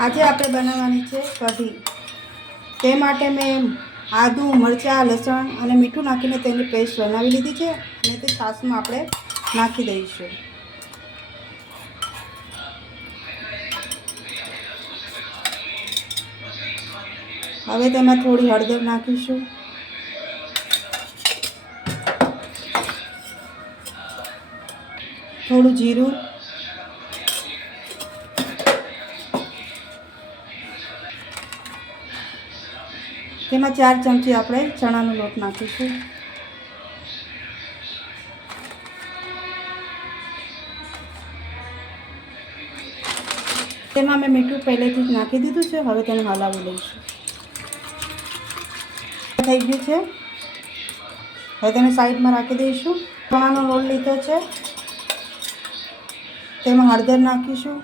આજે આપણે બનાવવાની છે કઢી। તે માટે મેં આદુ, મરચાં, લસણ અને મીઠું નાખીને તેની પેસ્ટ બનાવી લીધી છે અને તે છાશમાં આપણે નાખી દઈશું। હવે તેમાં થોડી હળદર નાખીશું, થોડું જીરું, તેમાં 4 ચમચી આપણે ચણાનો લોટ નાખીશું, તેમાં મેં મીઠું પહેલેથી જ નાખી દીધું છે। હવે તેને હલાવી લઈશું। થઈ ગયું છે, હવે તેને સાઈડમાં રાખી દઈશું। ચણાનો લોટ લીધો છે, તેમાં હળદર નાખીશું,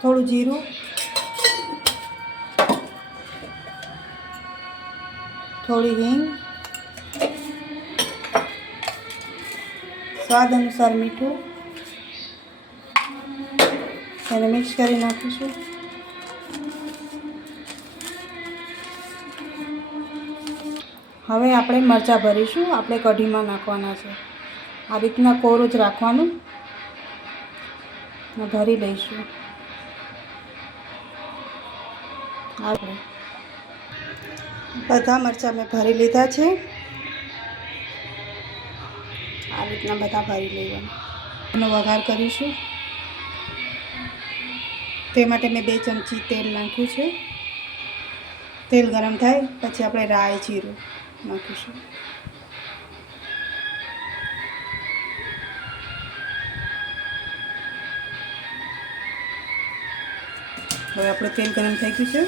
થોડું જીરું, થોડી હિંગ, સ્વાદ અનુસાર મીઠું, તેને મિક્સ કરી નાખીશું। હવે આપણે મરચાં ભરીશું, આપણે કઢીમાં નાખવાના છે। આ રીતના કોરું જ રાખવાનું ને ભરી લઈશું। આપણે બધા મરચાં મેં ભરી લીધા છે। આ રીતના બધા ભરી લેવાના। એનો વઘાર કરીશું। તે માટે મેં 2 ચમચી તેલ નાખ્યું છે। તેલ ગરમ થાય પછી આપણે રાઈ, જીરું નાખીશું। હવે આપણે તેલ ગરમ થઈ ગયું છે,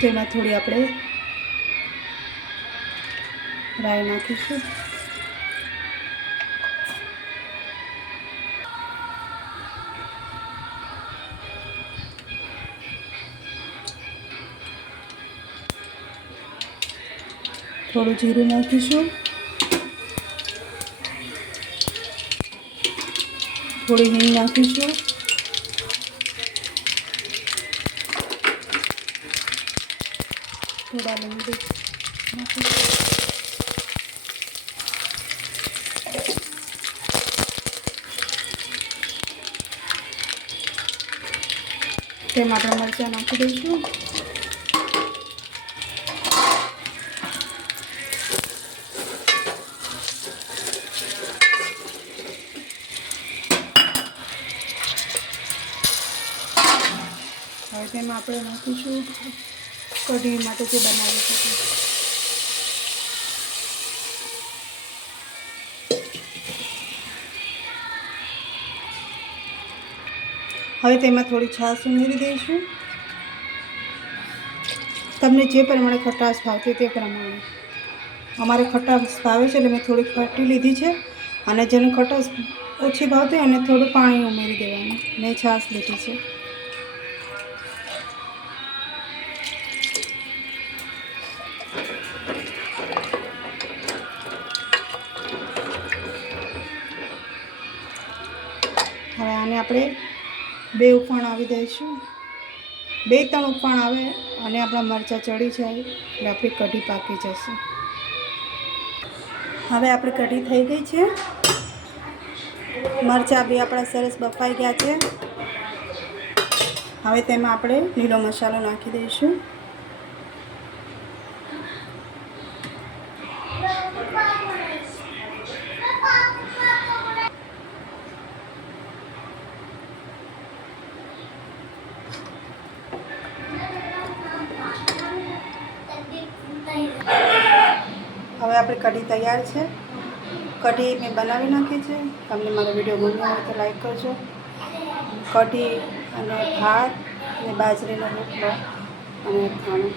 તેમાં થોડી આપણે રાઈ નાખીશું, થોડું જીરું નાખીશું, થોડી હિંગ નાખીશું, થોડા લીંબુ નાખીશું, તેમાં આપણે મરચાં નાખી દઈશું। હવે તેમાં આપણે નાખીશું કઢી માટે જે બનાવી શકીએ। હવે તેમાં થોડી છાશ ઉમેરી દઈશું। તમને જે પ્રમાણે ખટાશ ભાવતી તે પ્રમાણે। અમારે ખટાશ ભાવે છે એટલે મેં થોડી ખાટી લીધી છે, અને જેને ખટાશ ઓછી ભાવતી હોય એને થોડું પાણી ઉમેરી દેવાનું। મેં છાશ લીધી છે। હવે આને આપણે 2 ઉફાણ આવી દઈશું। 2-3 ઉફાણ આવે અને આપણા મરચાં ચડી જાય એટલે આપણી કઢી પાકી જશે। હવે આપણી કઢી થઈ ગઈ છે। મરચાં બી આપણા સરસ બફાઈ ગયા છે। હવે તેમાં આપણે લીલો મસાલો નાખી દઈશું। હવે આપણી કઢી તૈયાર છે। કઢી મેં બનાવી નાખી છે। તમને મારો વિડીયો ગમ્યો હોય તો લાઈક કરજો। કઢી અને ભાત અને બાજરીનો રોટલો અને અથાણું।